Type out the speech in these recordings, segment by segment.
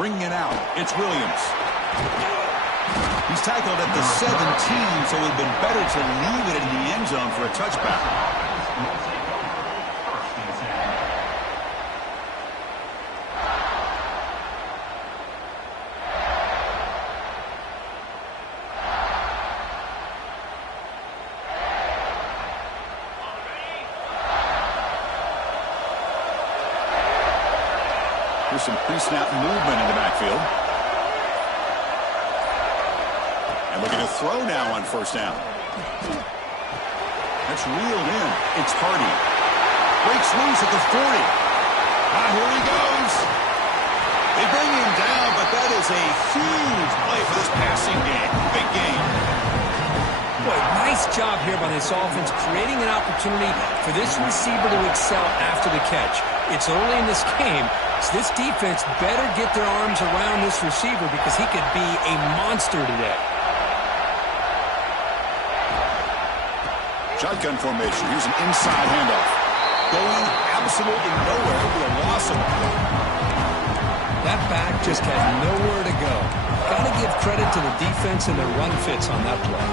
Bringing it out, it's Williams. He's tackled at the 17, so it would have been better to leave it in the end zone for a touchback. Here's some pre-snap movement in the backfield. And looking to throw now on first down. That's reeled in. It's Hardy. Breaks loose at the 40. Here he goes. They bring him down, but that is a huge play for this passing game. Big game. Boy, nice job here by this offense, creating an opportunity for this receiver to excel after the catch. It's early in this game, so this defense better get their arms around this receiver because he could be a monster today. Shotgun formation. Here's an inside handoff. Going absolutely nowhere with a loss of it. That back just had nowhere to go. Got to give credit to the defense and their run fits on that play.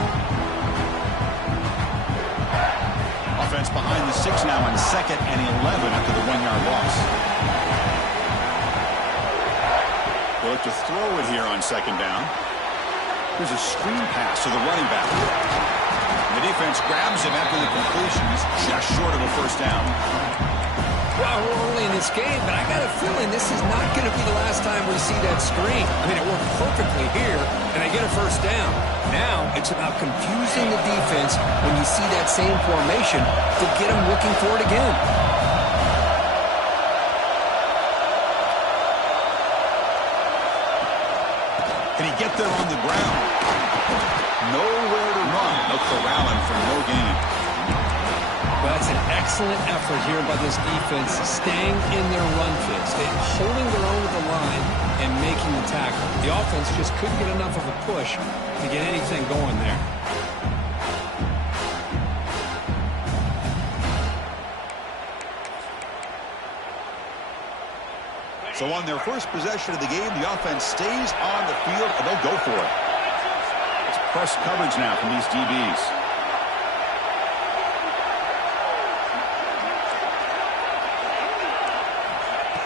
Offense behind the 6 now on 2nd and 11 after the 1-yard loss. They'll look to throw it here on 2nd down. Here's a screen pass to the running back. The defense grabs him after the completion. He's just short of a first down. Well, we're early in this game, but I got a feeling this is not going to be the last time we see that screen. I mean, it worked perfectly here, and they get a first down. Now it's about confusing the defense when you see that same formation to get them looking for it again. Can he get there on the ground? Nowhere to run. No corralling for no gain. That's an excellent effort here by this defense, staying in their run fits, holding their own with the line and making the tackle. The offense just couldn't get enough of a push to get anything going there. So on their first possession of the game, the offense stays on the field, and they'll go for it. It's press coverage now from these DBs.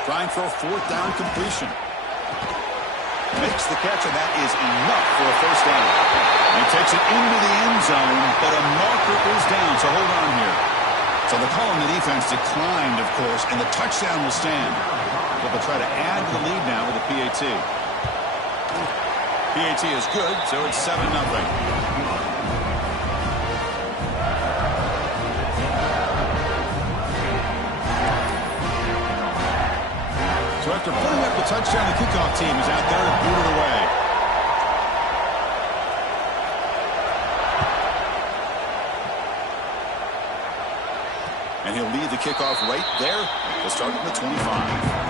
Trying for a 4th down completion. Makes the catch, and that is enough for a first down. He takes it into the end zone, but a marker is down, so hold on here. So the call on the defense declined, of course, and the touchdown will stand. But they'll try to add to the lead now with a PAT. PAT is good, so it's 7-0. So after putting up the touchdown, the kickoff team is out there to boot it away. And he'll lead the kickoff right there to start at the 25.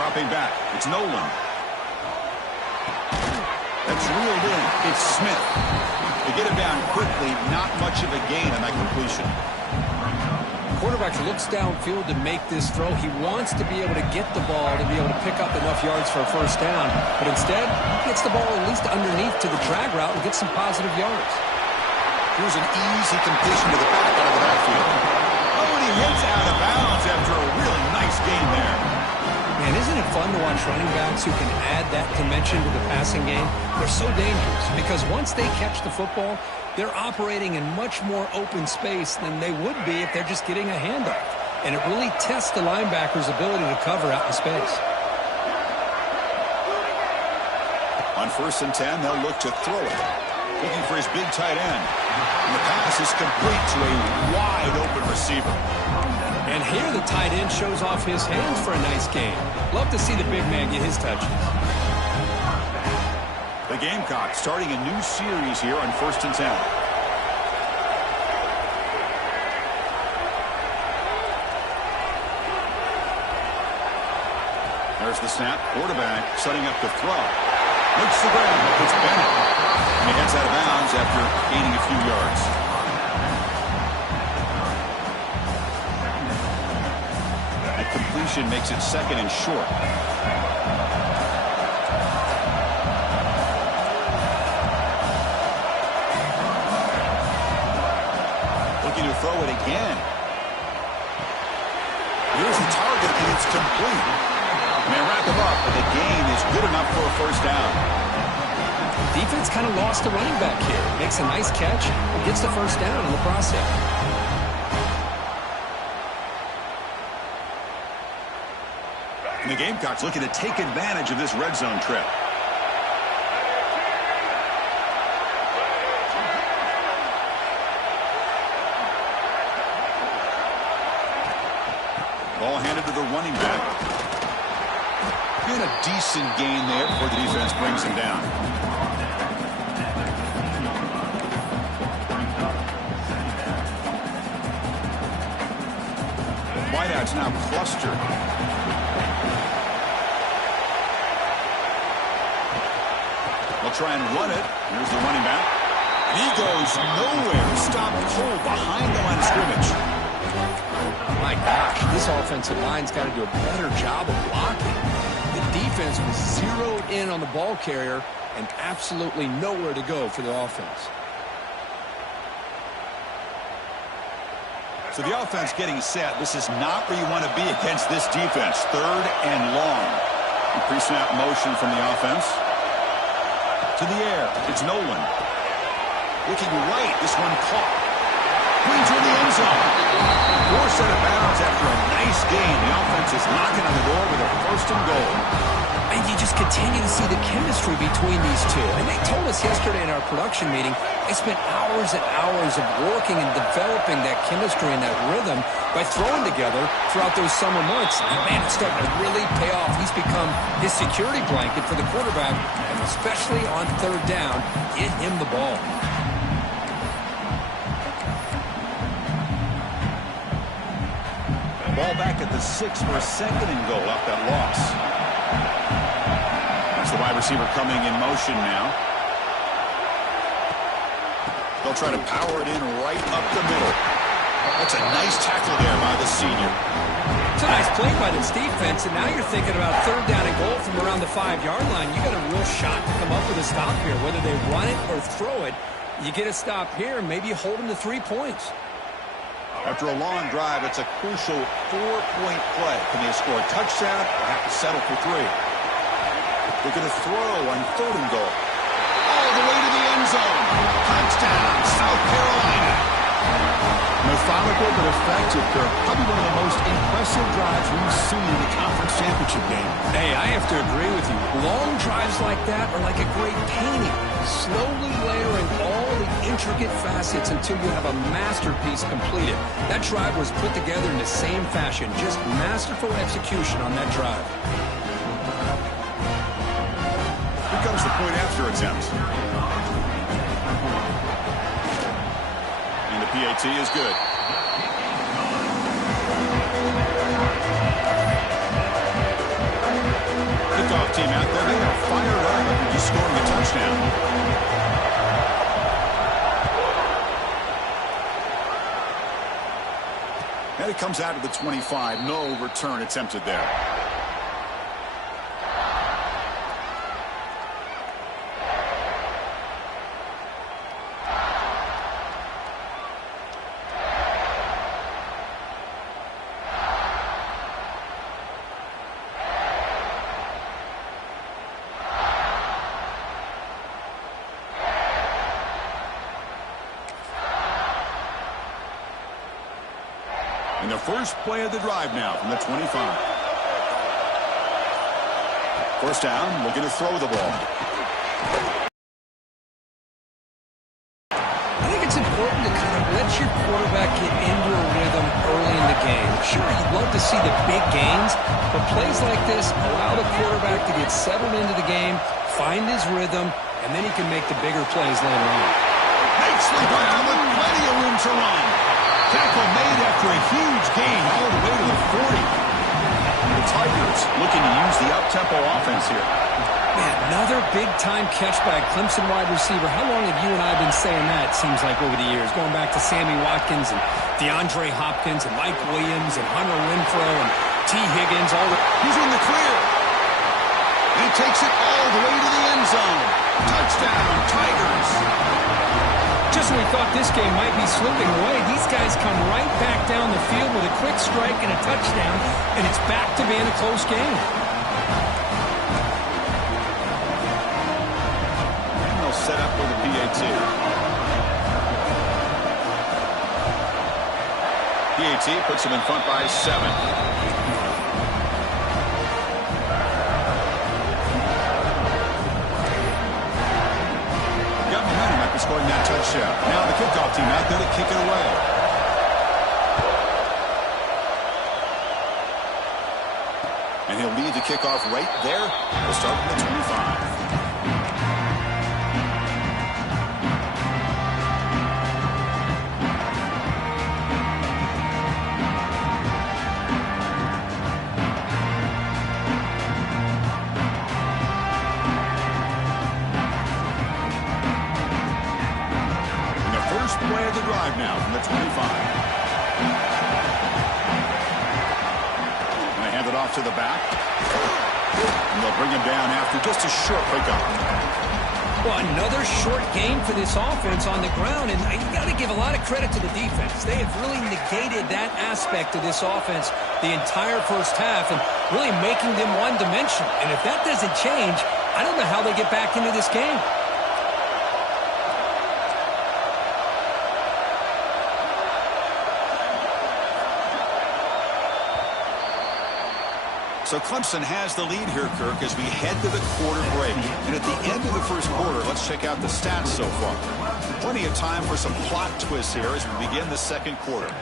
Dropping back, it's Nolan. That's reeled in. It's Smith. They get him down quickly, not much of a gain on that completion. Quarterback looks downfield to make this throw. He wants to be able to get the ball to be able to pick up enough yards for a first down, but instead, he gets the ball at least underneath to the drag route and gets some positive yards. Here's an easy completion to the back out of the backfield. Oh, and he hits out of bounds after a really nice gain there. Man, isn't it fun to watch running backs who can add that dimension to the passing game? They're so dangerous because once they catch the football, they're operating in much more open space than they would be if they're just getting a handoff. And it really tests the linebacker's ability to cover out in space. On 1st and 10, they'll look to throw it. Looking for his big tight end. And the pass is complete to a wide-open receiver. And here the tight end shows off his hands for a nice game. Love to see the big man get his touches. The Gamecocks starting a new series here on 1st and 10. There's the snap. Quarterback setting up to throw. Makes the grab. It's Bennett. And he heads out of bounds after gaining a few yards. That completion makes it 2nd and short. Looking to throw it again. Here's the target, and it's complete. And they wrap him up, but the gain is good enough for a 1st down. Defense kind of lost the running back here. Makes a nice catch and gets the 1st down in the process. And the Gamecocks looking to take advantage of this red zone trip. Ball handed to the running back. And a decent gain there before the defense brings him down. Wideouts now clustered. They'll try and run it. Here's the running back. And he goes nowhere. Stopped cold behind the line of scrimmage. My gosh, this offensive line's got to do a better job of blocking. The defense was zeroed in on the ball carrier and absolutely nowhere to go for the offense. So the offense getting set. This is not where you want to be against this defense. 3rd and long. Pre-snap motion from the offense. To the air. It's Nolan. Looking right. This one caught. Going toward the end zone. Forced out of bounds after a nice gain. The offense is knocking on the door with a 1st and goal. And you just continue to see the chemistry between these two. And they told us yesterday in our production meeting, they spent hours and hours of working and developing that chemistry and that rhythm by throwing together throughout those summer months. And man, it's starting to really pay off. He's become his security blanket for the quarterback, and especially on 3rd down, get him the ball. Ball back at the 6 for a 2nd and goal off that loss. That's the wide receiver coming in motion now. They'll try to power it in right up the middle. That's a nice tackle there by the senior. It's a nice play by this defense, and now you're thinking about 3rd down and goal from around the 5-yard line. You got a real shot to come up with a stop here. Whether they run it or throw it, you get a stop here, and maybe you hold them to 3 points. After a long drive, it's a crucial 4-point play. Can they score a touchdown or have to settle for 3? They're going to throw on 3rd and goal. All the way to the end zone. Touchdown, South Carolina. Methodical but effective, Kirk. Probably one of the most impressive drives we've seen in the conference championship game. Hey, I have to agree with you. Long drives like that are like a great painting. Slowly layering all the intricate facets until you have a masterpiece completed. That drive was put together in the same fashion. Just masterful execution on that drive. Here comes the point after attempt. And the PAT is good. Kickoff team out there. They are fired up after just scoring a touchdown. And it comes out of the 25. No return attempted there. And the first play of the drive now from the 25. 1st down, looking to throw the ball. important to kind of let your quarterback get into a rhythm early in the game. Sure, you'd love to see the big gains, but plays like this allow the quarterback to get settled into the game, find his rhythm, and then he can make the bigger plays later on. Makes the ground with plenty of room to run. Tackle made after a huge gain all the way to the 40. The Tigers looking to use the up-tempo offense here. Man, another big-time catch by a Clemson wide receiver. How long have you and I been saying that, it seems like, over the years? Going back to Sammy Watkins and DeAndre Hopkins and Mike Williams and Hunter Renfrow and T. Higgins. He's in the clear. He takes it all the way to the end zone. Touchdown, Tigers. Just when we thought this game might be slipping away, these guys come right back down the field with a quick strike and a touchdown, and it's back to being a close game. And they'll set up with a PAT. PAT puts them in front by 7. Scoring that touchdown. Now the kickoff team out there to kick it away. And he'll lead the kickoff right there. We'll start from the 25. Play of the drive now from the 25. And they hand it off to the back. And they'll bring him down after just a short pickup. Well, another short game for this offense on the ground, and you got to give a lot of credit to the defense. They have really negated that aspect of this offense the entire first half and really making them one-dimensional. And if that doesn't change, I don't know how they get back into this game. So Clemson has the lead here, Kirk, as we head to the quarter break. And at the end of the first quarter, let's check out the stats so far. Plenty of time for some plot twists here as we begin the second quarter.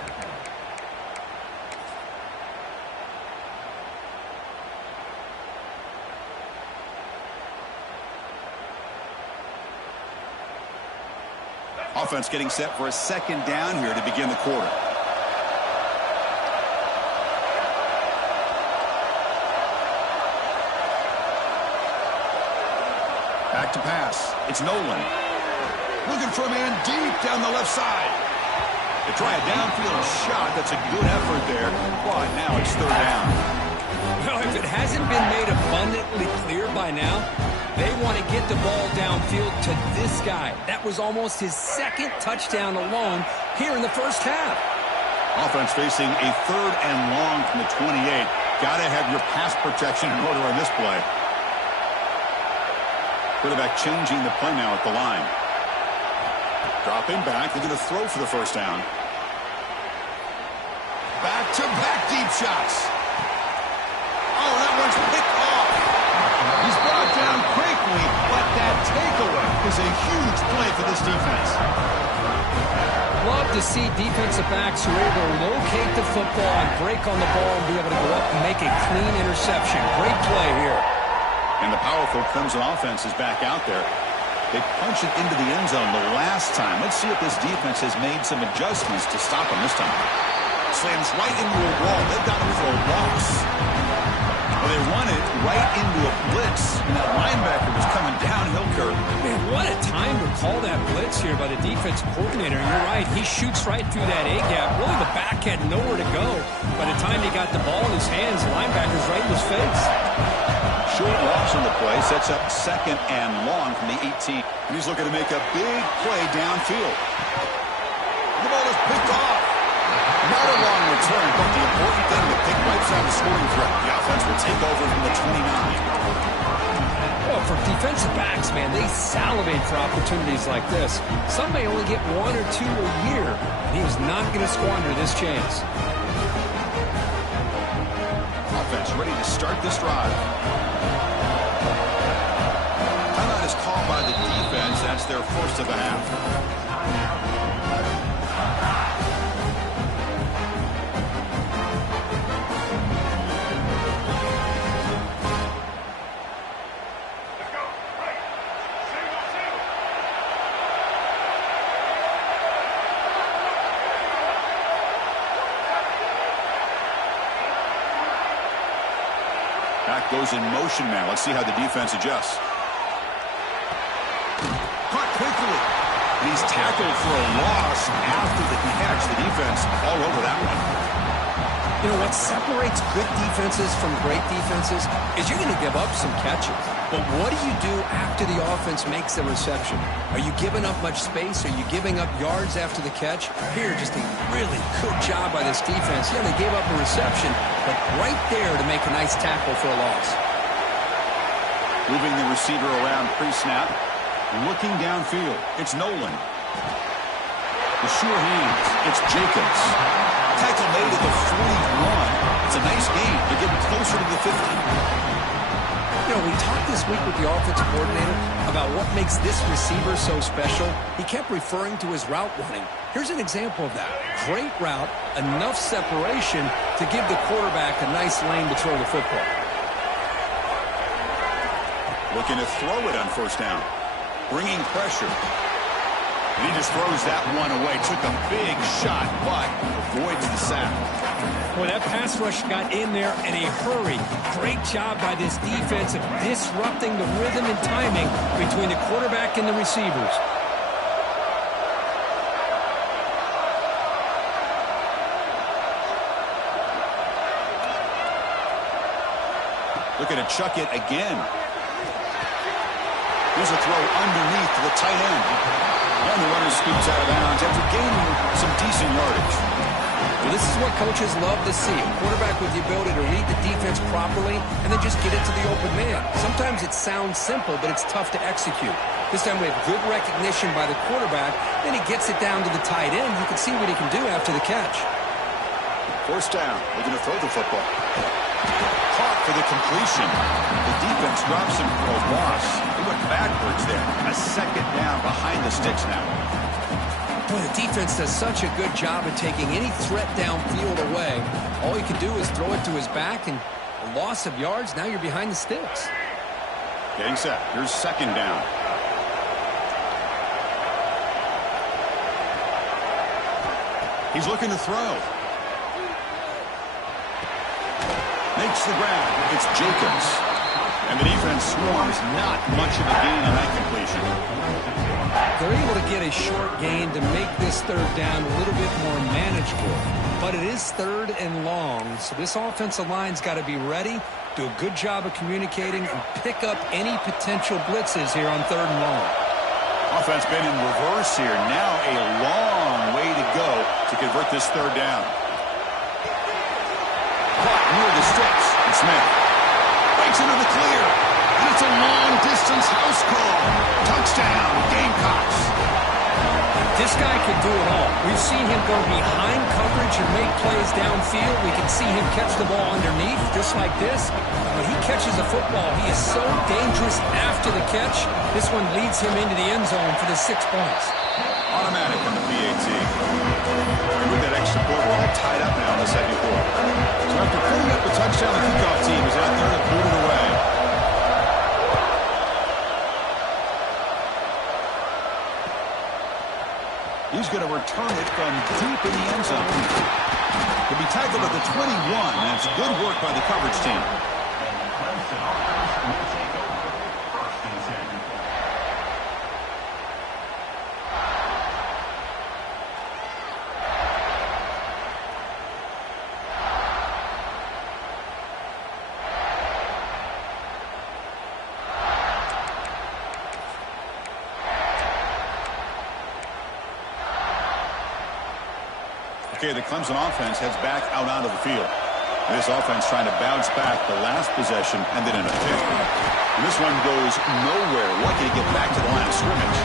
Offense getting set for a second down here to begin the quarter. Back to pass. It's Nolan. Looking for a man deep down the left side. They try a downfield shot. That's a good effort there. But now it's third down. Well, if it hasn't been made abundantly clear by now, they want to get the ball downfield to this guy. That was almost his second touchdown alone here in the first half. Offense facing a third and long from the 28. Got to have your pass protection in order on this play. Quarterback changing the play now at the line. Dropping back. They're going to throw for the first down. Back-to-back deep shots. Oh, that one's picked off. He's brought down quickly, but that takeaway is a huge play for this defense. Love to see defensive backs who are able to locate the football and break on the ball and be able to go up and make a clean interception. Great play here. And the powerful Clemson offense is back out there. They punched it into the end zone the last time. Let's see if this defense has made some adjustments to stop them this time. Slams right into a wall. They've got him for a loss. Well, they run it right into a blitz, and that linebacker was coming downhill, Kirk. Man, what a time to call that blitz here by the defense coordinator. You're right. He shoots right through that A-gap. Really, the back had nowhere to go. By the time he got the ball in his hands, the linebacker's right in his face. Short loss on the play, sets up second and long from the 18. And he's looking to make a big play downfield. The ball is picked off. Not a long return, but the important thing, the pick wipes out the scoring threat. The offense will take over from the 29. Well, for defensive backs, man, they salivate for opportunities like this. Some may only get one or two a year, and he was not going to squander this chance. Offense ready to start this drive. Timeout is called by the defense. That's their first of the half. Goes in motion now. Let's see how the defense adjusts. Caught quickly. He's tackled for a loss after the catch. The defense all over that one. You know, what separates good defenses from great defenses is you're going to give up some catches. But what do you do after the offense makes the reception? Are you giving up much space? Are you giving up yards after the catch? Here, just a really good job by this defense. Yeah, they gave up a reception, but right there to make a nice tackle for a loss. Moving the receiver around pre-snap. Looking downfield. It's Nolan. The sure hands. It's Jacobs. Tackle made at the 41. It's a nice gain. They're getting closer to the 50. You know, we talked this week with the offensive coordinator about what makes this receiver so special. He kept referring to his route running. Here's an example of that. Great route, enough separation to give the quarterback a nice lane to throw the football. Looking to throw it on first down. Bringing pressure. And he just throws that one away. Took a big shot, but avoids the sack. Boy, that pass rush got in there in a hurry. Great job by this defense of disrupting the rhythm and timing between the quarterback and the receivers. Looking to chuck it again. Here's a throw underneath to the tight end. And the runner scoots out of bounds after gaining some decent yardage. Well, this is what coaches love to see. A quarterback with the ability to read the defense properly and then just get it to the open man. Sometimes it sounds simple, but it's tough to execute. This time we have good recognition by the quarterback. Then he gets it down to the tight end. You can see what he can do after the catch. First down. Looking to throw the football. Caught for the completion. The defense drops him for a loss. He went backwards there. A second down behind the sticks now. Boy, the defense does such a good job of taking any threat downfield away. All you can do is throw it to his back, and a loss of yards, now you're behind the sticks. Getting set. Here's second down. He's looking to throw. Makes the grab. It's Jacobs. And the defense swarms. Not much of a gain on that completion. They're able to get a short gain to make this third down a little bit more manageable. But it is third and long, so this offensive line's got to be ready, do a good job of communicating, and pick up any potential blitzes here on third and long. Offense been in reverse here. Now a long way to go to convert this third down. Caught near the sticks. And Smith breaks into the clear. And it's a long-distance house call. Touchdown, Gamecocks. This guy can do it all. We've seen him go behind coverage and make plays downfield. We can see him catch the ball underneath, just like this. When he catches a football, he is so dangerous after the catch. This one leads him into the end zone for the 6 points. Automatic on the PAT. And with that extra point, we're all tied up now in the second quarter. So after putting up the touchdown, the kickoff team is out there to boot it away. He's going to return it from deep in the end zone. He'll be tackled at the 21. That's good work by the coverage team. Okay, the Clemson offense heads back out onto the field. This offense trying to bounce back the last possession, ended in a pick. And this one goes nowhere. Lucky to get back to the line of scrimmage.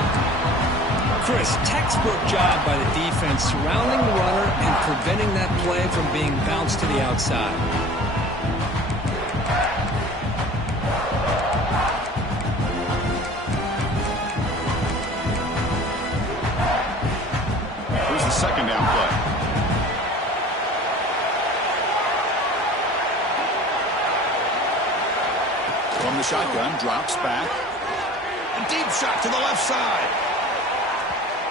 Chris, textbook job by the defense surrounding the runner and preventing that play from being bounced to the outside. Here's the second down play. From the shotgun, drops back. A deep shot to the left side.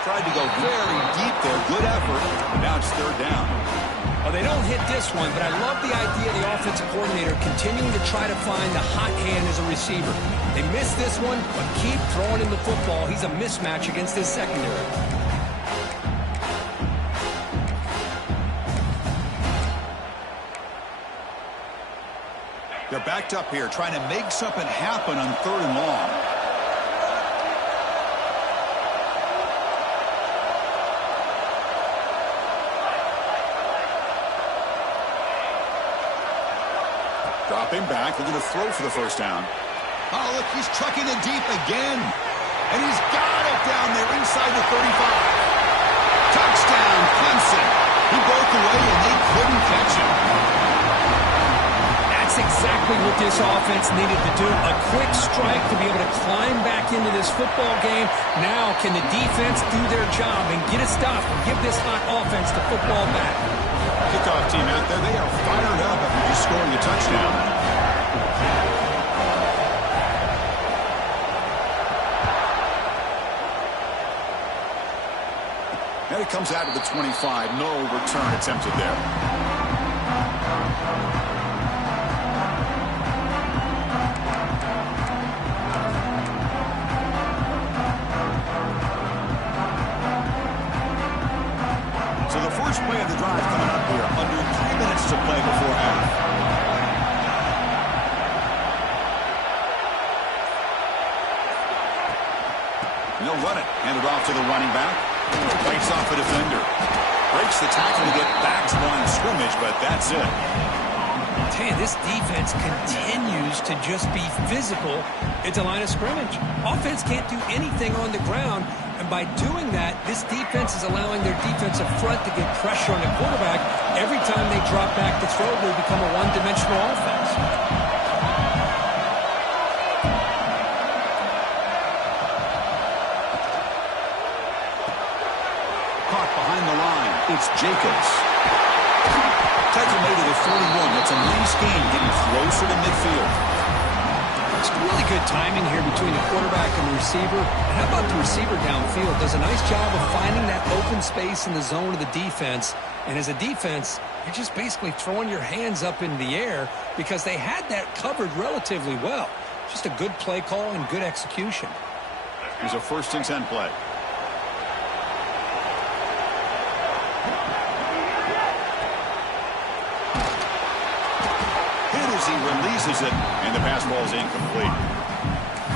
Tried to go very deep there. Good effort. Now it's third down. Well, they don't hit this one, but I love the idea of the offensive coordinator continuing to try to find the hot hand as a receiver. They missed this one, but keep throwing him the football. He's a mismatch against this secondary. They're backed up here, trying to make something happen on 3rd and long. Dropping back, looking to throw for the first down. Oh, look, he's trucking it deep again. And he's got it down there inside the 35. Touchdown, Clemson. He broke away and they couldn't catch him. That's exactly what this offense needed to do. A quick strike to be able to climb back into this football game. Now can the defense do their job and get a stop and give this hot offense the football back? Kickoff team out there, they are fired up after just scoring a touchdown. And it comes out of the 25. No return attempted there. So the first play of the drive coming up here. Under 3 minutes to play before half. And they'll run it. Hand it off to the running back. Fights off a defender. Breaks the tackle to get back to the line of scrimmage, but that's it. I tell you, this defense continues to just be physical at the line of scrimmage. Offense can't do anything on the ground, and by doing that, this defense is allowing their defensive front to get pressure on the quarterback. Every time they drop back to throw, they become a one-dimensional offense. It's Jacobs. Tackle made to the 41. That's a nice gain, getting closer to midfield. It's really good timing here between the quarterback and the receiver. And how about the receiver downfield? Does a nice job of finding that open space in the zone of the defense. And as a defense, you're just basically throwing your hands up in the air because they had that covered relatively well. Just a good play call and good execution. Here's a 1st and 10 play. He releases it, and the pass ball is incomplete.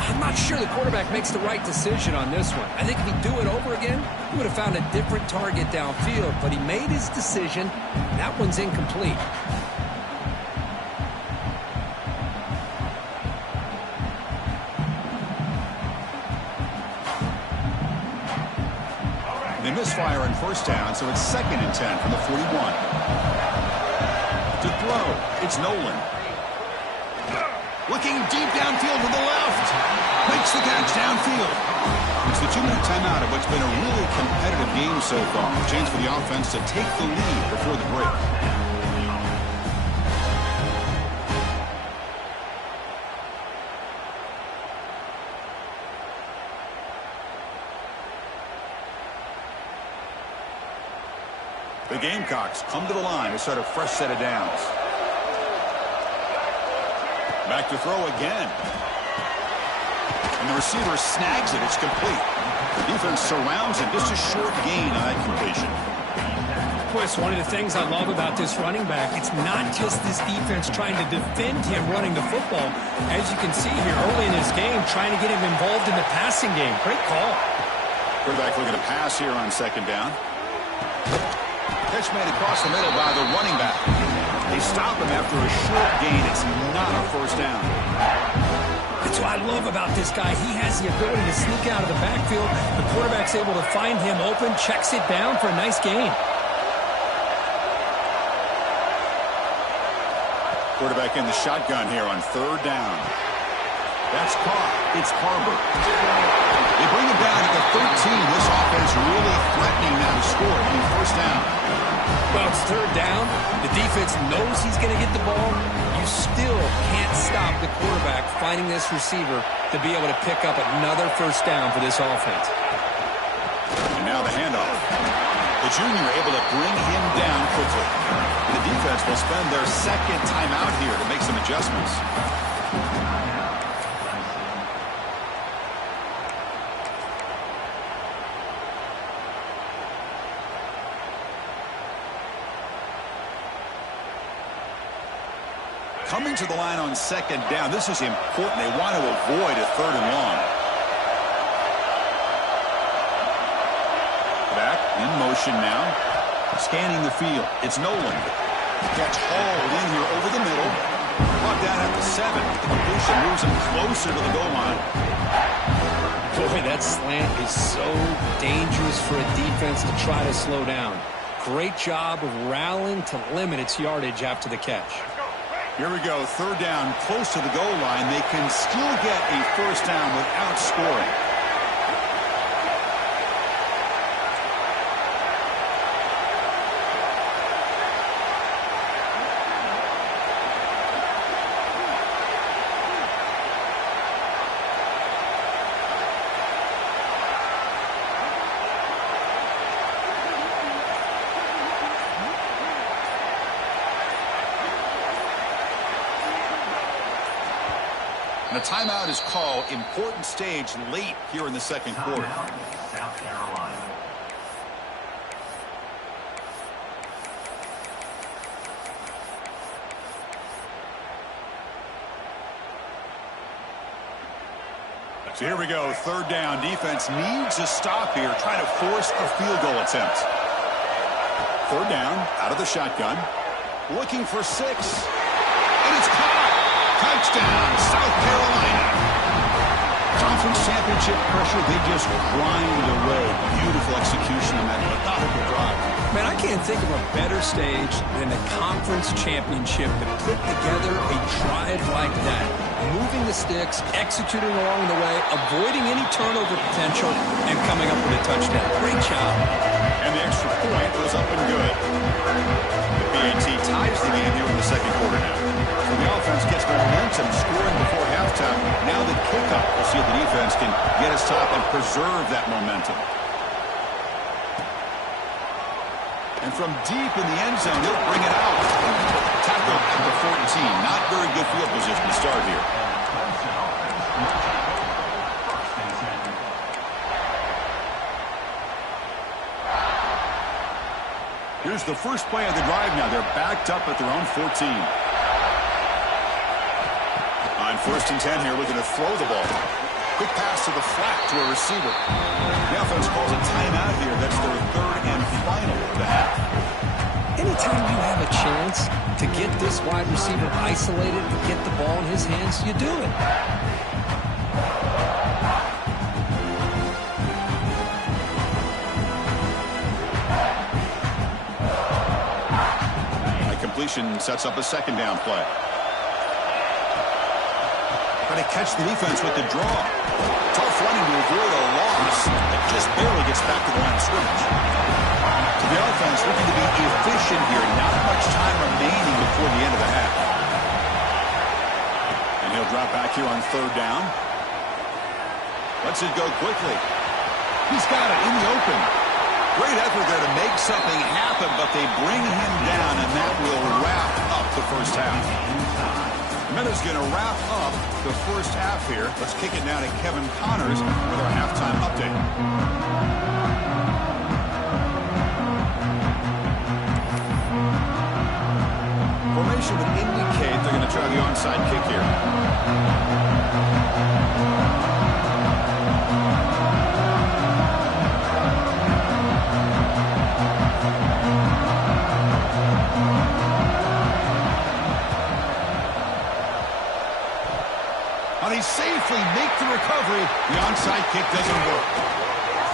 I'm not sure the quarterback makes the right decision on this one. I think if he'd do it over again, he would have found a different target downfield, but he made his decision, and that one's incomplete. They misfire on 1st down, so it's 2nd and 10 from the 41. To throw, it's Nolan. Looking deep downfield to the left. Makes the catch downfield. It's the 2-minute timeout of what's been a really competitive game so far. A chance for the offense to take the lead before the break. The Gamecocks come to the line to start a fresh set of downs. Back to throw again. And the receiver snags it. It's complete. The defense surrounds it. Just a short gain on that completion. Boy, it's one of the things I love about this running back. It's not just this defense trying to defend him running the football. As you can see here early in this game, trying to get him involved in the passing game. Great call. Quarterback looking to pass here on 2nd down. Catch made across the middle by the running back. They stop him after a short gain. It's not a 1st down. That's what I love about this guy. He has the ability to sneak out of the backfield. The quarterback's able to find him open, checks it down for a nice gain. Quarterback in the shotgun here on 3rd down. That's caught. It's Harbor. They bring him down at the 13. This offense really threatening now to score on 1st down. Well, it's 3rd down. The defense knows he's going to get the ball. You still can't stop the quarterback finding this receiver to be able to pick up another 1st down for this offense. And now the handoff. The The junior able to bring him down quickly. The defense will spend their second timeout here to make some adjustments. Coming to the line on second down, this is important. They want to avoid a third and long. Back in motion now. Scanning the field. It's Nolan. Catch hauled in here over the middle. Brought down at the 7. The completion moves him closer to the goal line. Boy, that slant is so dangerous for a defense to try to slow down. Great job of rallying to limit its yardage after the catch. Here we go. Third down, close to the goal line. They can still get a first down without scoring. And a timeout is called. Important stage late here in the second quarter. South Carolina. So here we go. Third down. Defense needs a stop here, trying to force a field goal attempt. Third down, out of the shotgun. Looking for 6. And it's caught. Touchdown, South Carolina. Conference championship pressure, they just grind away. Beautiful execution on that methodical drive. Man, I can't think of a better stage than the conference championship to put together a drive like that. Moving the sticks, executing along the way, avoiding any turnover potential, and coming up with a touchdown. Great job. And the extra point was up and good. The BAT ties the game here in the second quarter now. So the offense gets momentum, scoring before halftime. Now the kickoff. We'll see if the defense can get a stop and preserve that momentum. And from deep in the end zone, he'll bring it out. Tackle at the 14. Not very good field position to start here. Here's the first play of the drive now. They're backed up at their own 14. On first and 10 here, looking to throw the ball. Quick pass to the flat to a receiver. The offense calls a timeout here. That's their third and final of the half. Anytime you have a chance to get this wide receiver isolated, to get the ball in his hands, you do it. The completion sets up a second down play. Trying to catch the defense with the draw. Tough running to avoid a loss. It just barely gets back to the line of scrimmage. So the offense looking to be efficient here. Not much time remaining before the end of the half. And he'll drop back here on third down. Lets it go quickly. He's got it in the open. Great effort there to make something happen, but they bring him down, and that will wrap up the first half. Meta's going to wrap up the first half here. Let's kick it now to Kevin Connors with our halftime update. Formation would indicate they're going to try the onside kick here. They safely make the recovery. The onside kick doesn't work.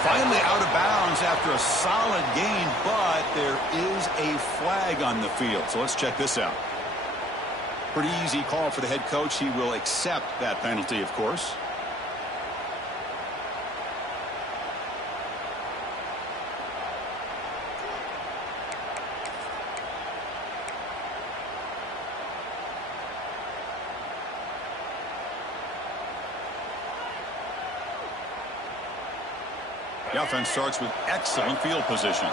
Finally out of bounds after a solid gain, but there is a flag on the field. So let's check this out. Pretty easy call for the head coach. He will accept that penalty, of course. The offense starts with excellent field position.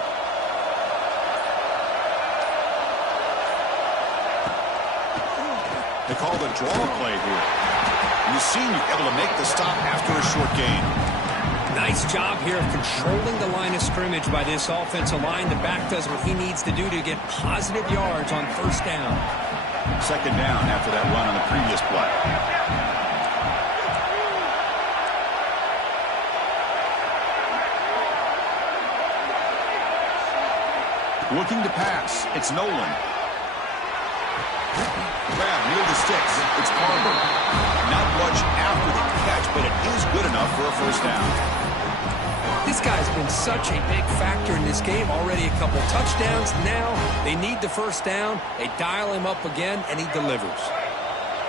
They call the draw play here. And the senior able to make the stop after a short gain. Nice job here of controlling the line of scrimmage by this offensive line. The back does what he needs to do to get positive yards on first down. Second down after that run on the previous play. Looking to pass. It's Nolan. Grab near the sticks. It's Barber. Not much after the catch, but it is good enough for a first down. This guy's been such a big factor in this game. Already a couple touchdowns. Now they need the first down. They dial him up again, and he delivers.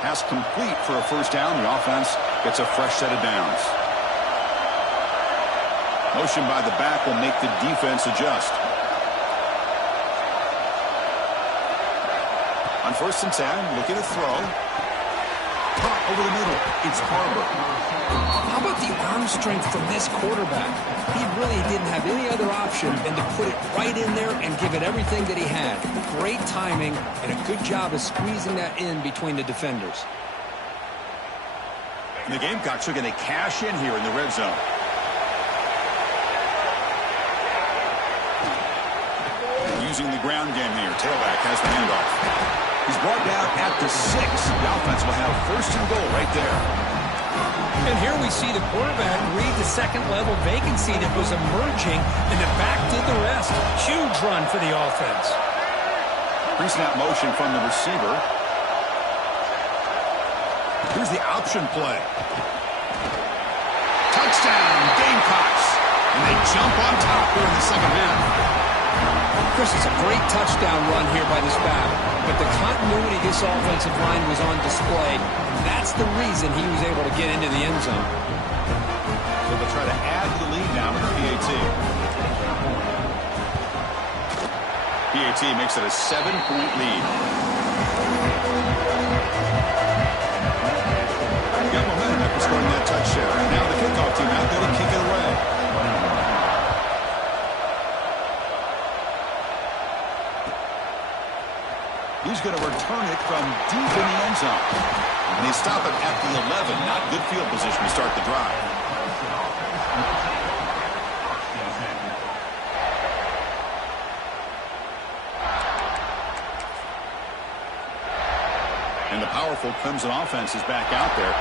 Pass complete for a first down. The offense gets a fresh set of downs. Motion by the back will make the defense adjust. On 1st and 10, looking to throw. Caught over the middle. It's Barber. How about the arm strength from this quarterback? He really didn't have any other option than to put it right in there and give it everything that he had. Great timing and a good job of squeezing that in between the defenders. And the Gamecocks are going to cash in here in the red zone. Using the ground game here. Tailback has the handoff. He's brought down at the 6. The offense will have 1st and goal right there. And here we see the quarterback read the second-level vacancy that was emerging, and the back did the rest. Huge run for the offense. Pre-snap motion from the receiver. Here's the option play. Touchdown, Gamecocks. And they jump on top here in the second half. Chris, it's a great touchdown run here by this back, but the continuity of this offensive line was on display. That's the reason he was able to get into the end zone. So they'll try to add to the lead now with the PAT. PAT makes it a 7-point lead. Got momentum after scoring that touchdown. Now the kickoff team out there to kick it away. He's going to return it from deep in the end zone. And they stop it at the 11. Not good field position to start the drive. And the powerful Clemson offense is back out there.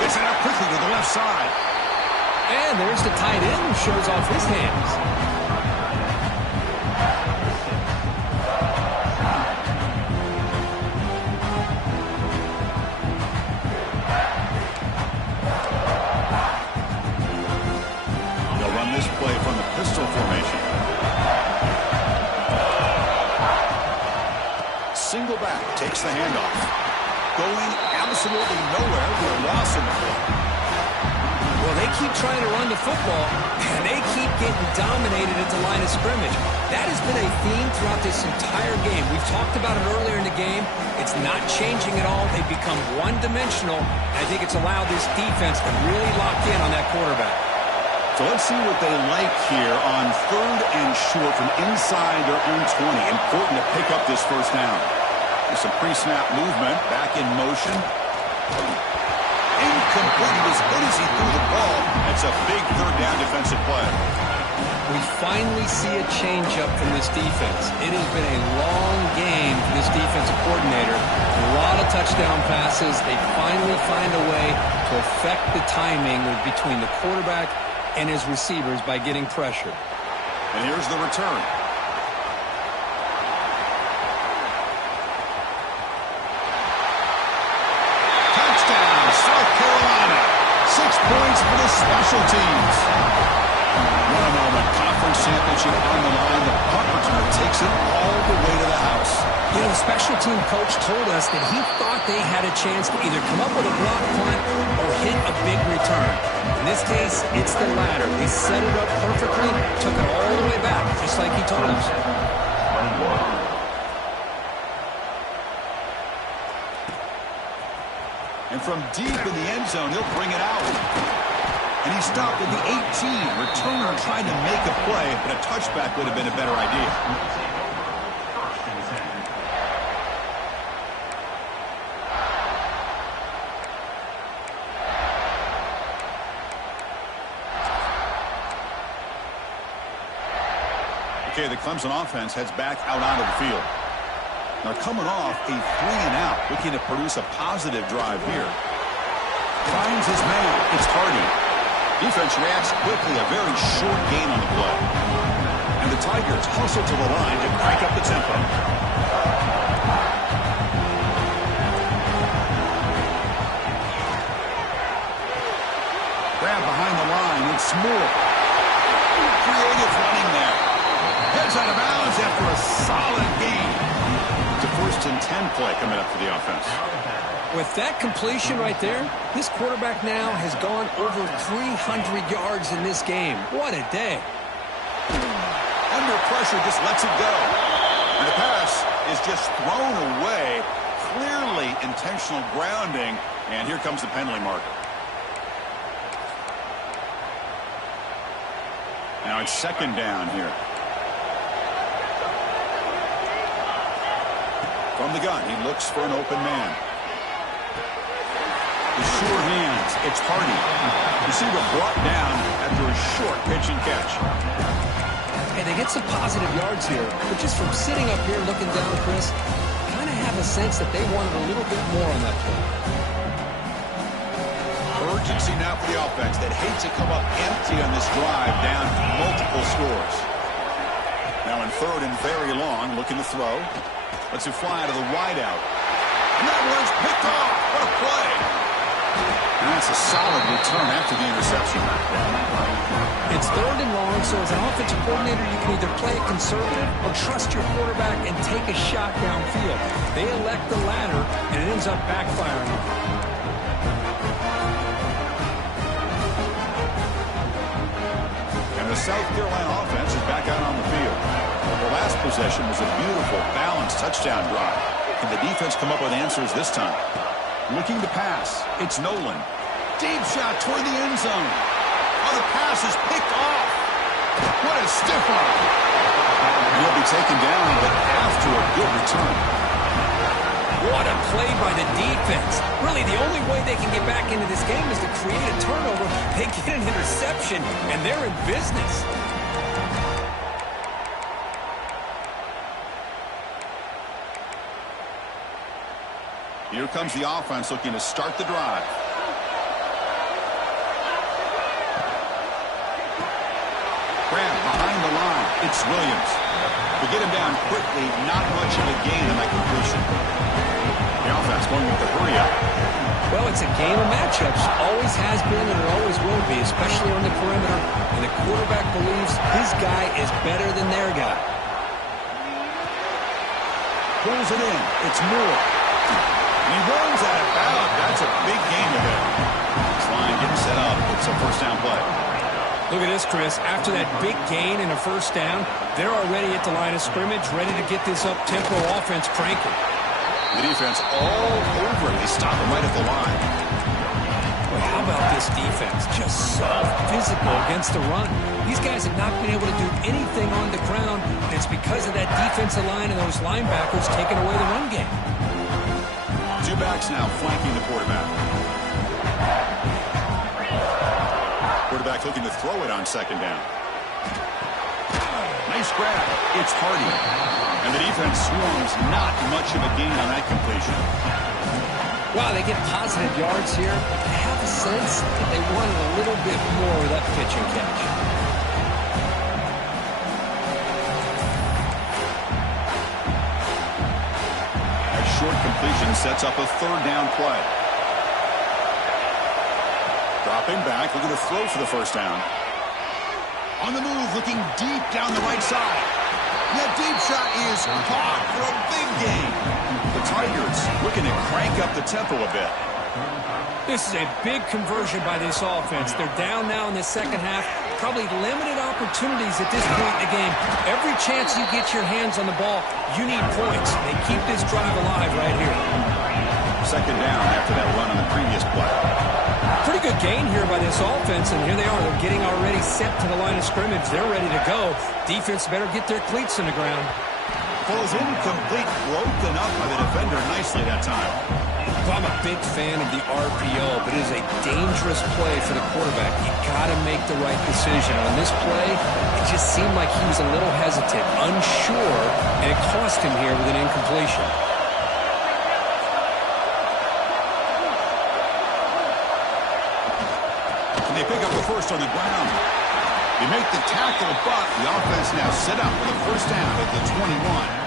Gets it out quickly to the left side. And there's the tight end who shows off his hands. They'll run this play from the pistol formation. Single back takes the handoff. Going absolutely nowhere with a loss in the play. Well, they keep trying to run the football, and they keep getting dominated at the line of scrimmage. That has been a theme throughout this entire game. We've talked about it earlier in the game. It's not changing at all. They've become one-dimensional. I think it's allowed this defense to really lock in on that quarterback. So let's see what they like here on 3rd and short from inside their own 20. Important to pick up this first down. There's some pre-snap movement. Back in motion. Incomplete. As good as he threw the ball. It's a big 3rd down defensive play. We finally see a change-up from this defense. It has been a long game for this defensive coordinator. A lot of touchdown passes. They finally find a way to affect the timing between the quarterback and his receivers by getting pressure. And here's the return. Touchdown, South Carolina. 6 points for the special teams. What a moment. Conference championship on the line. The punt return takes it all the way to the house. You know, the special team coach told us that he thought they had a chance to either come up with a block punt or hit a big return. In this case, it's the latter. They set it up perfectly, took it all the way back, just like he told us. And from deep in the end zone, he'll bring it out. And he stopped at the 18. Returner tried to make a play, but a touchback would have been a better idea. Okay, the Clemson offense heads back out onto the field. Now coming off a 3-and-out, looking to produce a positive drive here. Finds his man. It's Hardy. Defense reacts quickly, a very short gain on the play. And the Tigers hustle to the line to crank up the tempo. Grab behind the line. It's Moore. Creative running there. Heads out of bounds after a solid gain. It's a 1st-and-10 play coming up for the offense. With that completion right there, this quarterback now has gone over 300 yards in this game. What a day. Under pressure, just lets it go. And the pass is just thrown away. Clearly intentional grounding. And here comes the penalty marker. Now it's 2nd down here. From the gun, he looks for an open man. The sure hands, it's Hardy. Receiver brought down after a short pitch and catch. And they get some positive yards here, but just from sitting up here looking down, Chris, kind of have a sense that they wanted a little bit more on that play. Urgency now for the offense that hates to come up empty on this drive, down multiple scores. Now in 3rd and very long, looking to throw. Lets it fly to the wideout. And that one's picked off. What a play. And that's a solid return after the interception. It's 3rd and long, so as an offensive coordinator, you can either play it conservative or trust your quarterback and take a shot downfield. They elect the latter, and it ends up backfiring. And the South Carolina offense is back out on the field. The last possession was a beautiful, balanced touchdown drive. Can the defense come up with answers this time? Looking to pass. It's Nolan. Deep shot toward the end zone. Oh, the pass is picked off. What a stiff arm. He'll be taken down, but after a good return. What a play by the defense. Really, the only way they can get back into this game is to create a turnover. They get an interception, and they're in business. Here comes the offense looking to start the drive. Grab behind the line. It's Williams. To get him down quickly, not much of a gain on that completion. The offense going with the hurry up. Well, it's a game of matchups. Always has been and it always will be, especially on the perimeter. And the quarterback believes his guy is better than their guy. Pulls it in. It's Moore. And he runs out of bounds. That's a big gain of it. This line getting set up. It's a 1st-down play. Look at this, Chris. After that big gain and a 1st down, they're already at the line of scrimmage, ready to get this up-tempo offense cranking. The defense all over it. They stop him right at the line. Boy, how about this defense? Just so physical against the run. These guys have not been able to do anything on the ground, and it's because of that defensive line and those linebackers taking away the run game. 2 backs now flanking the quarterback. Quarterback looking to throw it on 2nd down. Nice grab. It's Hardy. And the defense swarms, not much of a gain on that completion. Wow, they get positive yards here. I have a sense that they wanted a little bit more of that pitch and catch. A short completion sets up a 3rd down play. Dropping back, looking to throw for the 1st down. On the move, looking deep down the right side. That deep shot is caught for a big gain. The Tigers looking to crank up the tempo a bit. This is a big conversion by this offense. They're down now in the 2nd half. Probably limited opportunities at this point in the game. Every chance you get your hands on the ball, you need points. They keep this drive alive right here. 2nd down after that run on the previous play. Pretty good gain here by this offense, and here they are. They're getting already set to the line of scrimmage. They're ready to go. Defense better get their cleats in the ground. Falls incomplete, broken up by the defender nicely that time. Well, I'm a big fan of the RPO, but it is a dangerous play for the quarterback. You got to make the right decision. On this play, it just seemed like he was a little hesitant, unsure, and it cost him here with an incompletion. And they pick up the first on the ground. They make the tackle, but the offense now set up for the first down at the 21.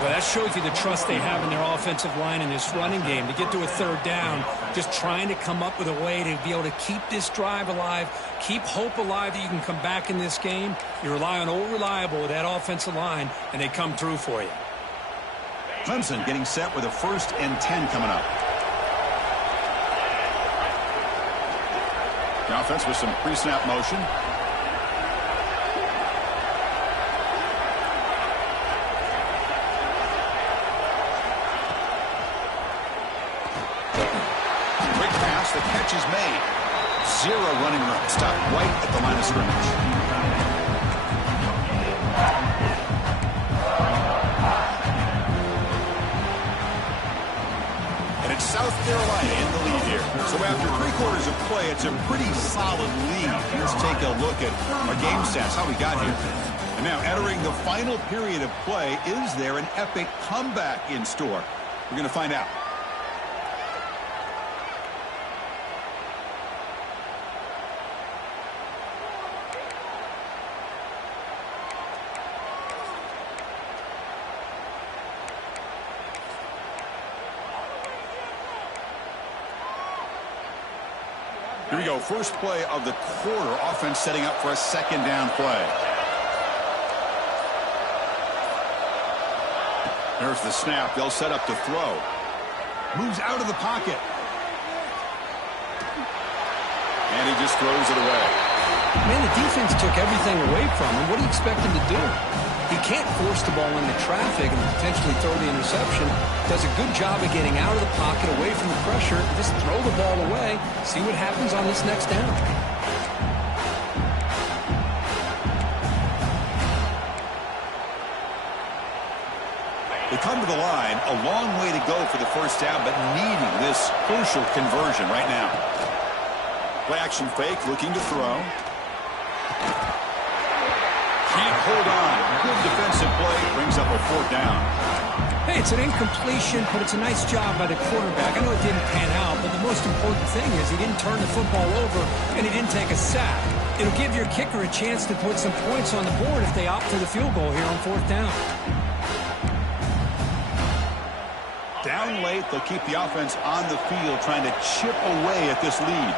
Well, that shows you the trust they have in their offensive line in this running game. To get to a third down, just trying to come up with a way to be able to keep this drive alive, keep hope alive that you can come back in this game. You rely on Old Reliable with that offensive line, and they come through for you. Clemson getting set with a 1st and 10 coming up. The offense with some pre-snap motion. The catch is made. 0 running room. Stopped right at the line of scrimmage. And it's South Carolina in the lead here. So after 3/4 of play, it's a pretty solid lead. Let's take a look at our game stats, how we got here. And now entering the final period of play, is there an epic comeback in store? We're going to find out. Here we go, first play of the quarter. Offense setting up for a 2nd down play. There's the snap. They'll set up to throw. Moves out of the pocket. And he just throws it away. Man, the defense took everything away from him. What do you expect him to do? He can't force the ball into traffic and potentially throw the interception. Does a good job of getting out of the pocket, away from the pressure. Just throw the ball away. See what happens on this next down. They come to the line, a long way to go for the first down, but needing this crucial conversion right now. Play action fake, looking to throw. Can't hold on. Good defensive play, brings up a 4th down. Hey, it's an incompletion, but it's a nice job by the quarterback. I know it didn't pan out, but the most important thing is he didn't turn the football over and he didn't take a sack. It'll give your kicker a chance to put some points on the board if they opt for the field goal here on 4th down. Down late, they'll keep the offense on the field trying to chip away at this lead.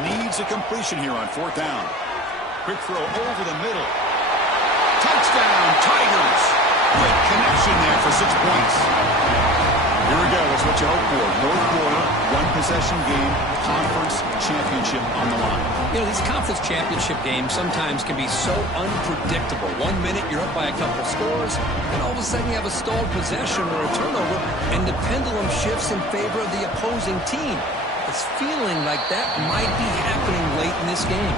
Needs a completion here on 4th down. Quick throw over the middle. Touchdown, Tigers. Great connection there for 6 points. Here we go. That's what you hope for. 4th quarter, 1-possession game, conference championship on the line. You know, these conference championship games sometimes can be so unpredictable. 1 minute you're up by a couple scores, and all of a sudden you have a stalled possession or a turnover, and the pendulum shifts in favor of the opposing team. It's feeling like that might be happening late in this game.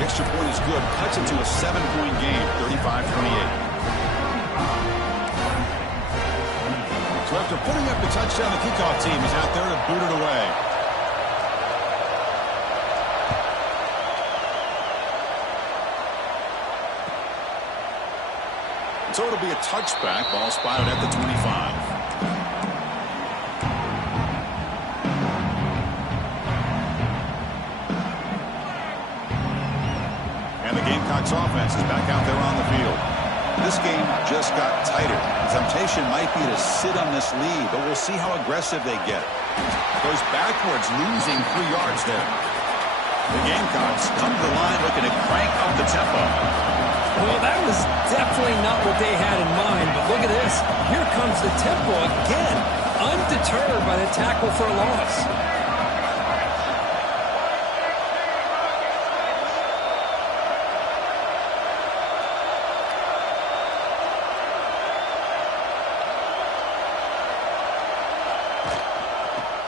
The extra point is good. Cuts it to a 7-point game, 35-28. So after putting up the touchdown, the kickoff team is out there to boot it away. So it'll be a touchback. Ball spotted at the 25. And the Gamecocks offense is back out there on the field. This game just got tighter. The temptation might be to sit on this lead, but we'll see how aggressive they get. Goes backwards, losing 3 yards there. The Gamecocks come to the line looking to crank up the tempo. Well, that was definitely not what they had in mind, but look at this. Here comes the tempo again, undeterred by the tackle for a loss.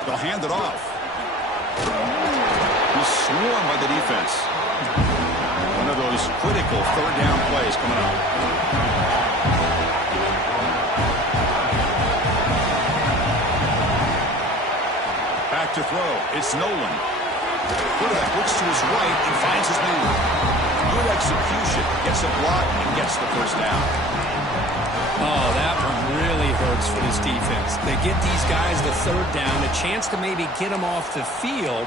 They'll hand it off. He's swarmed by the defense. One of those critical third down plays coming up. Back to throw. It's Nolan. Quarterback looks to his right and finds his man. Good execution. Gets a block and gets the first down. Oh, that one really hurts for this defense. They get these guys the third down, a chance to maybe get them off the field,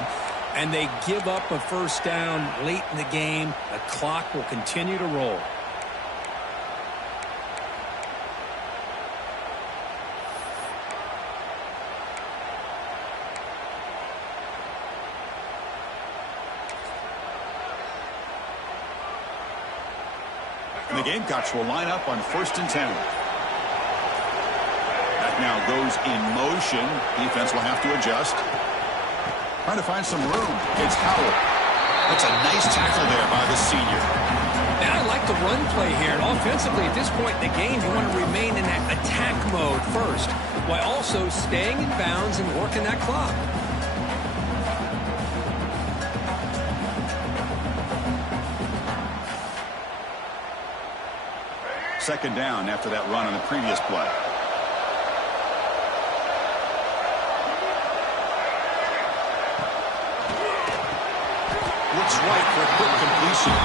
and they give up a first down late in the game. The clock will continue to roll. And the Gamecocks will line up on 1st and 10. That now goes in motion. Defense will have to adjust. Trying to find some room. It's Howell. That's a nice tackle there by the senior. And I like the run play here. And offensively, at this point in the game, you want to remain in that attack mode first, while also staying in bounds and working that clock. Second down after that run on the previous play. Looks right for a quick completion.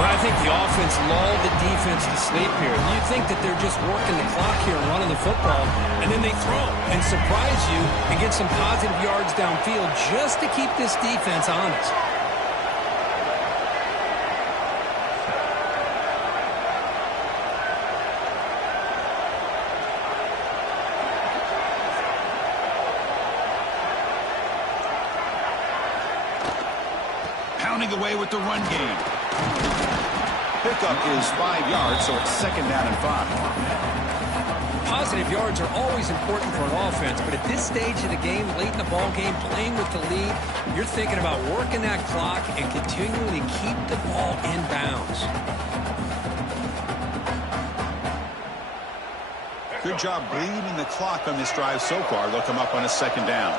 Well, I think the offense lulled the defense to sleep here. You think that they're just working the clock here and running the football, and then they throw and surprise you and get some positive yards downfield just to keep this defense honest. Away with the run game. Pickup is 5 yards, so it's 2nd down and 5. Positive yards are always important for an offense, but at this stage of the game, late in the ball game, playing with the lead, you're thinking about working that clock and continuing to keep the ball in bounds. Good job bleeding the clock on this drive so far. They'll come up on a 2nd down.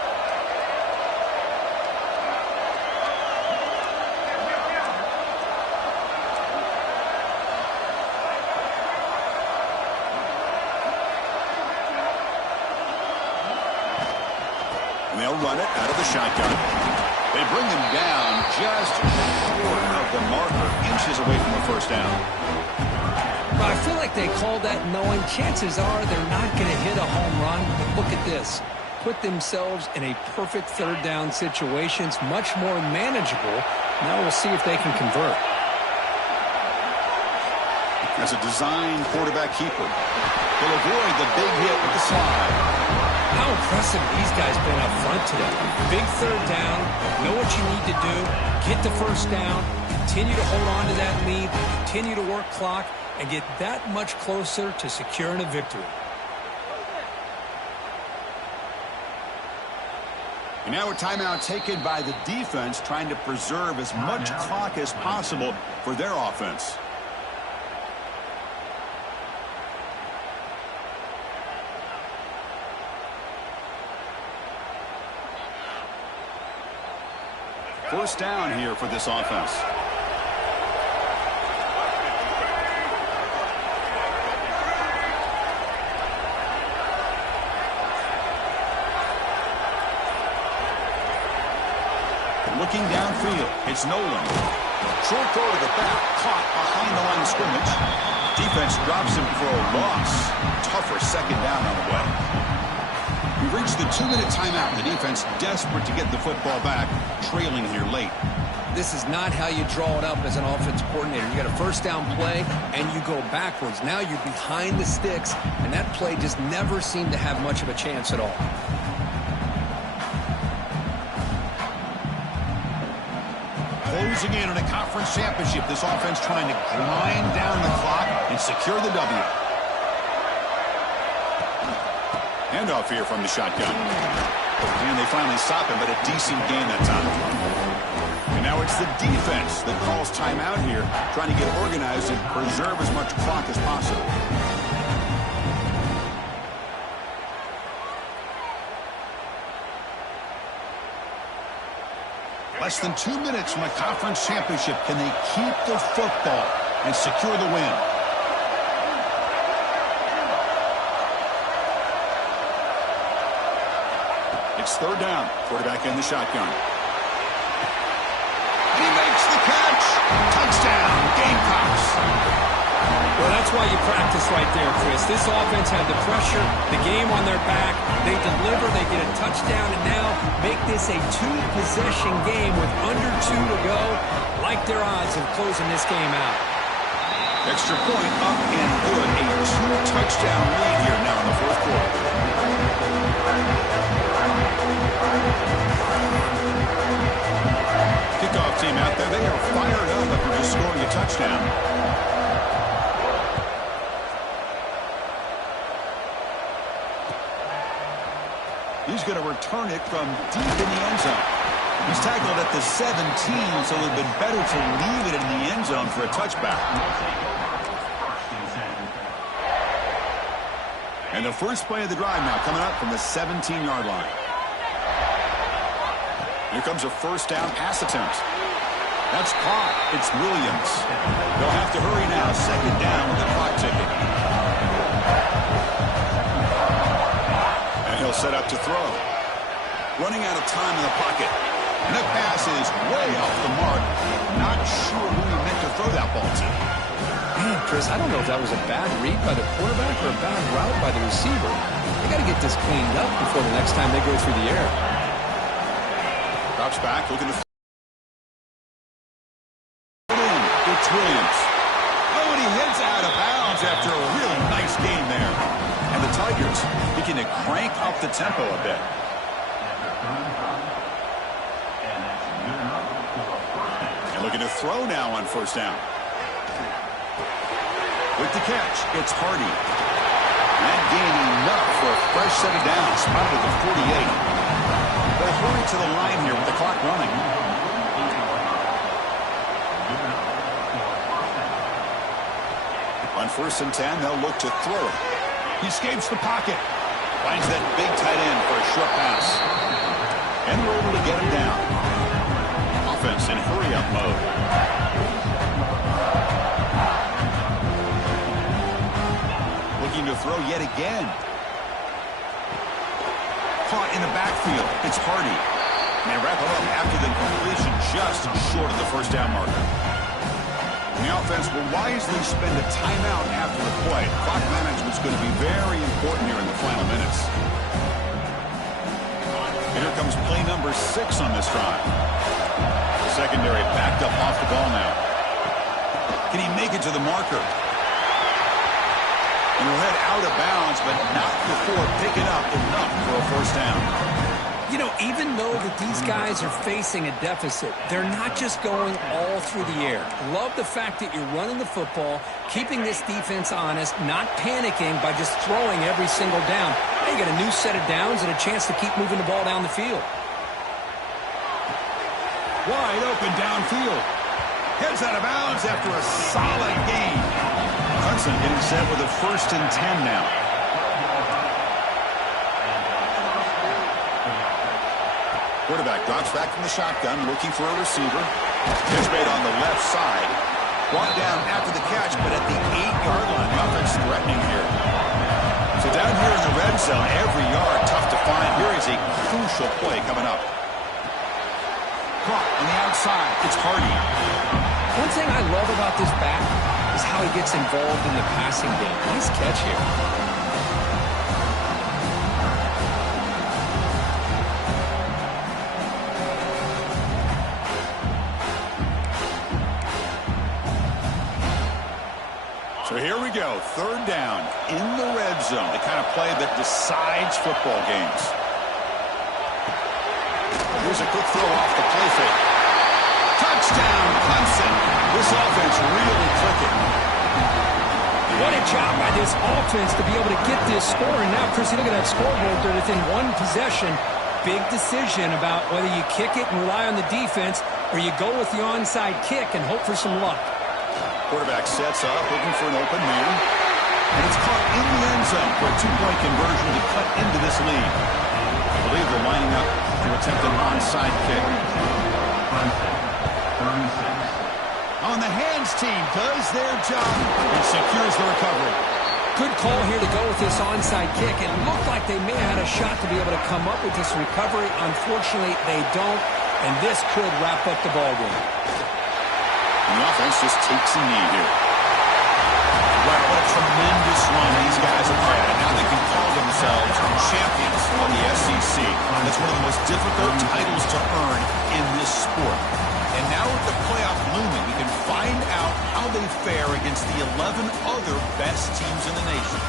They'll run it out of the shotgun. They bring him down just short of the marker, inches away from the first down. Well, I feel like they called that knowing chances are they're not going to hit a home run. But look at this. Put themselves in a perfect third down situation. It's much more manageable. Now we'll see if they can convert. As a design quarterback keeper, he'll avoid the big hit with the slide. How impressive these guys been up front today. Big third down, know what you need to do, get the first down, continue to hold on to that lead, continue to work clock, and get that much closer to securing a victory. And now a timeout taken by the defense, trying to preserve as much clock as possible for their offense. First down here for this offense. Looking downfield, it's Nolan. Short throw to the back, caught behind the line of scrimmage. Defense drops him for a loss. Tougher 2nd down on the way. We've reached the 2-minute timeout. The defense desperate to get the football back, trailing here late. This is not how you draw it up as an offensive coordinator. You got a first down play, and you go backwards. Now you're behind the sticks, and that play just never seemed to have much of a chance at all. Closing in on a conference championship, this offense trying to grind down the clock and secure the W. Handoff here from the shotgun. And they finally stop him, but a decent gain that time. And now it's the defense that calls timeout here, trying to get organized and preserve as much clock as possible. Less than 2 minutes from a conference championship. Can they keep the football and secure the win? It's third down. Quarterback in the shotgun. And he makes the catch. Touchdown, Gamecocks. Well, that's why you practice right there, Chris. This offense had the pressure, the game on their back. They deliver, they get a touchdown, and now make this a two-possession game with under 2 to go. Like their odds of closing this game out. Extra point up and good. A 2-touchdown lead here now in the fourth quarter. Kickoff team out there. They are fired up after just scoring a touchdown. He's going to return it from deep in the end zone. He's tackled at the 17, so it would have been better to leave it in the end zone for a touchback. And the first play of the drive now coming up from the 17-yard line. Here comes a first down pass attempt. That's caught. It's Williams. They'll have to hurry now. Second down with the clock ticking. And he'll set up to throw. Running out of time in the pocket. And that pass is way off the mark. Not sure who he meant to throw that ball to. Man, Chris, I don't know if that was a bad read by the quarterback or a bad route by the receiver. They got to get this cleaned up before the next time they go through the air. Drops back, looking to it's Williams. Oh, and he heads out of bounds after a really nice game there. And the Tigers looking to crank up the tempo a bit. And looking to throw now on first down. With the catch, it's Hardy. That gain enough for a fresh set of downs, spotted at the 48. They'll hurry to the line here with the clock running. On first and 10, they'll look to throw it. He escapes the pocket. Finds that big tight end for a short pass. And we're able to get him down. Offense in hurry-up mode. Looking to throw yet again. Caught in the backfield. It's Hardy. And they wrap him up after the completion just short of the first down marker. And the offense will wisely spend a timeout after the play. Clock management is going to be very important here in the final minutes. And here comes play number 6 on this drive. The secondary backed up off the ball now. Can he make it to the marker? And he'll head out of bounds, but not before picking up enough for a first down. You know, even though that these guys are facing a deficit, they're not just going all through the air. Love the fact that you're running the football, keeping this defense honest, not panicking by just throwing every single down. Now you got a new set of downs and a chance to keep moving the ball down the field. Wide open downfield. Heads out of bounds after a solid gain. Clemson getting set with a first and 10 now. Quarterback drops back from the shotgun, looking for a receiver. Pitch made on the left side. Brought down after the catch, but at the 8-yard line, the offense threatening here. So down here in the red zone, every yard tough to find. Here is a crucial play coming up. Caught on the outside. It's Hardy. One thing I love about this back is how he gets involved in the passing game. Nice catch here. So here we go, third down in the red zone, the kind of play that decides football games. Here's a quick throw off the play fake. Touchdown, Clemson. This offense really clicking. What a job by this offense to be able to get this score. And now, Chris, you look at that scoreboard, they're within one possession. Big decision about whether you kick it and rely on the defense or you go with the onside kick and hope for some luck. Quarterback sets up, looking for an open man. And it's caught in the end zone for a 2-point conversion to cut into this lead. I believe they're lining up to attempt an onside kick. Clemson, 36. On the hands team does their job and secures the recovery. Good call here to go with this onside kick. It looked like they may have had a shot to be able to come up with this recovery. Unfortunately, they don't, and this could wrap up the ball game. The offense just takes a knee here. Wow, what a tremendous run these guys have had. And now they can call themselves champions of the SEC. That's one of the most difficult titles to earn in this sport. And now with the playoff looming, we can find out how they fare against the 11 other best teams in the nation.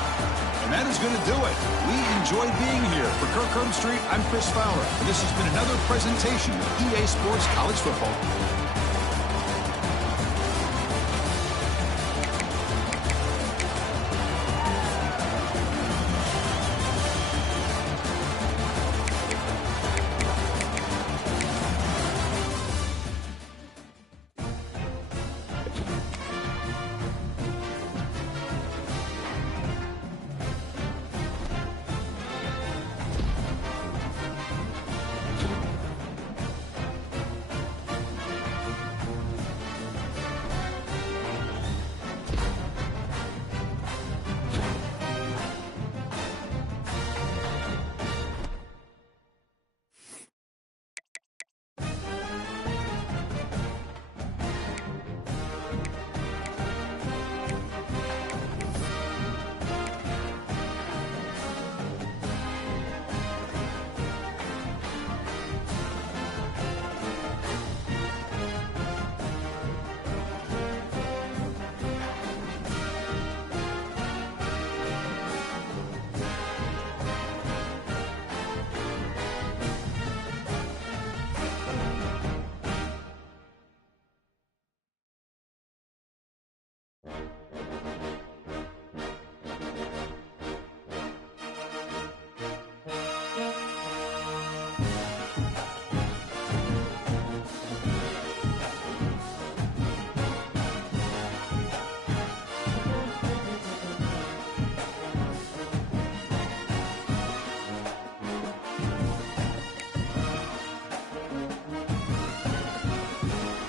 And that is going to do it. We enjoy being here. For Kirk Herbstreit, I'm Chris Fowler. And this has been another presentation of EA Sports College Football.